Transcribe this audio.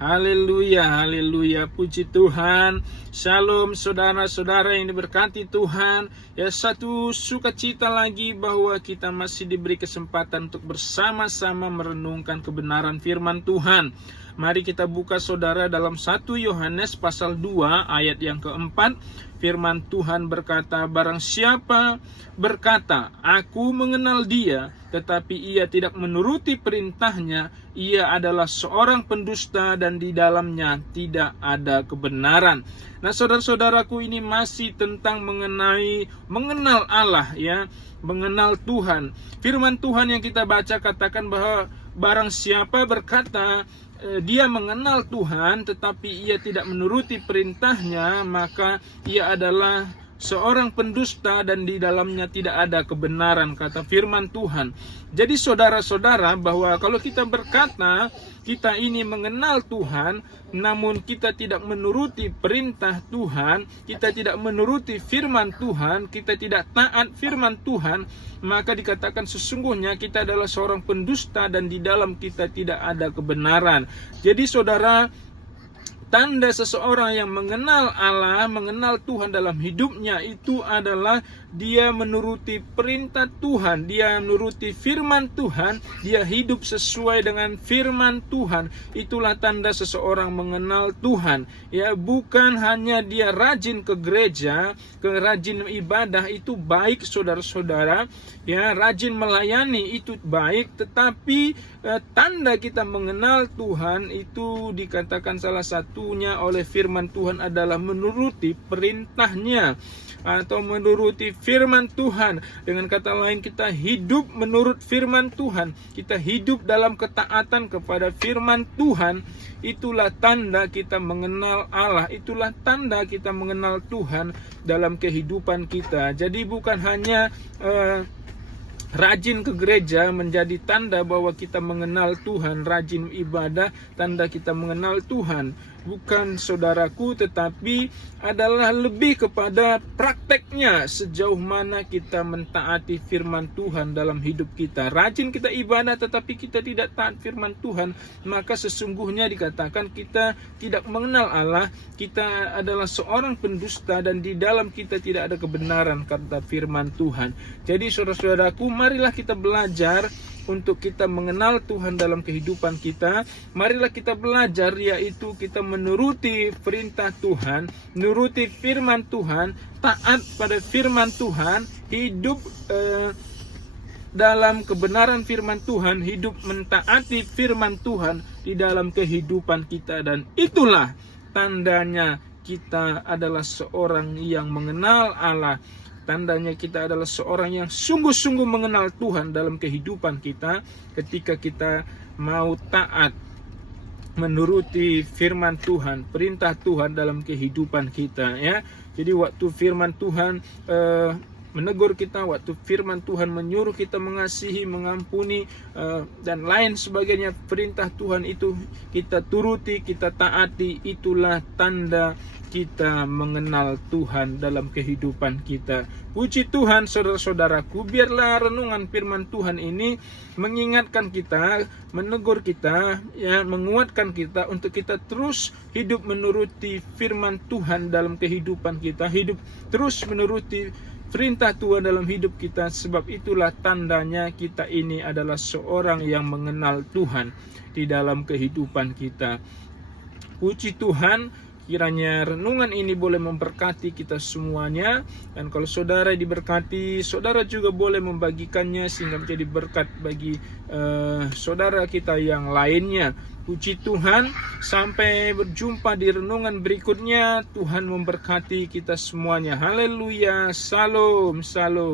Haleluya, haleluya, puji Tuhan. Shalom saudara-saudara yang diberkati Tuhan. Ya, satu sukacita lagi bahwa kita masih diberi kesempatan untuk bersama-sama merenungkan kebenaran firman Tuhan. Mari kita buka saudara dalam 1 Yohanes pasal 2 ayat yang keempat. Firman Tuhan berkata, barang siapa berkata, aku mengenal dia, tetapi ia tidak menuruti perintahnya, ia adalah seorang pendusta dan di dalamnya tidak ada kebenaran. Nah, saudara-saudaraku, ini masih tentang mengenal Allah, ya, mengenal Tuhan. Firman Tuhan yang kita baca katakan bahwa barang siapa berkata dia mengenal Tuhan tetapi ia tidak menuruti perintahnya, maka ia adalah seorang pendusta dan di dalamnya tidak ada kebenaran, kata firman Tuhan. Jadi saudara-saudara, bahwa kalau kita berkata kita ini mengenal Tuhan namun kita tidak menuruti perintah Tuhan, kita tidak menuruti firman Tuhan, kita tidak taat firman Tuhan, maka dikatakan sesungguhnya kita adalah seorang pendusta dan di dalam kita tidak ada kebenaran. Jadi saudara, tanda seseorang yang mengenal Allah, mengenal Tuhan dalam hidupnya itu adalah dia menuruti perintah Tuhan, dia menuruti firman Tuhan, dia hidup sesuai dengan firman Tuhan. Itulah tanda seseorang mengenal Tuhan. Ya, bukan hanya dia rajin ke gereja, rajin ibadah, itu baik saudara-saudara. Ya, rajin melayani itu baik, tetapi tanda kita mengenal Tuhan itu dikatakan salah satunya oleh firman Tuhan adalah menuruti perintahnya atau menuruti firman Tuhan. Dengan kata lain, kita hidup menurut firman Tuhan, kita hidup dalam ketaatan kepada firman Tuhan. Itulah tanda kita mengenal Allah, itulah tanda kita mengenal Tuhan dalam kehidupan kita. Jadi bukan hanya rajin ke gereja menjadi tanda bahwa kita mengenal Tuhan, rajin ibadah tanda kita mengenal Tuhan. Bukan saudaraku, tetapi adalah lebih kepada prakteknya, sejauh mana kita mentaati firman Tuhan dalam hidup kita. Rajin kita ibadah tetapi kita tidak taat firman Tuhan, maka sesungguhnya dikatakan kita tidak mengenal Allah, kita adalah seorang pendusta dan di dalam kita tidak ada kebenaran, kata firman Tuhan. Jadi saudara-saudaraku, marilah kita belajar untuk kita mengenal Tuhan dalam kehidupan kita. Marilah kita belajar, yaitu kita menuruti perintah Tuhan, menuruti firman Tuhan, taat pada firman Tuhan, hidup dalam kebenaran firman Tuhan, hidup mentaati firman Tuhan di dalam kehidupan kita. Dan itulah tandanya kita adalah seorang yang mengenal Allah. Tandanya kita adalah seorang yang sungguh-sungguh mengenal Tuhan dalam kehidupan kita, ketika kita mau taat menuruti firman Tuhan, perintah Tuhan dalam kehidupan kita, ya. Jadi waktu firman Tuhan menegur kita, waktu firman Tuhan menyuruh kita mengasihi, mengampuni, dan lain sebagainya, perintah Tuhan itu kita turuti, kita taati, itulah tanda kita mengenal Tuhan dalam kehidupan kita. Puji Tuhan saudara-saudaraku, biarlah renungan firman Tuhan ini mengingatkan kita, menegur kita, ya, menguatkan kita untuk kita terus hidup menuruti firman Tuhan dalam kehidupan kita, hidup terus menuruti perintah Tuhan dalam hidup kita, sebab itulah tandanya kita ini adalah seorang yang mengenal Tuhan di dalam kehidupan kita. Puji Tuhan, kiranya renungan ini boleh memberkati kita semuanya. Dan kalau saudara diberkati, saudara juga boleh membagikannya sehingga menjadi berkat bagi saudara kita yang lainnya. Puji Tuhan, sampai berjumpa di renungan berikutnya. Tuhan memberkati kita semuanya. Haleluya, salam, salam.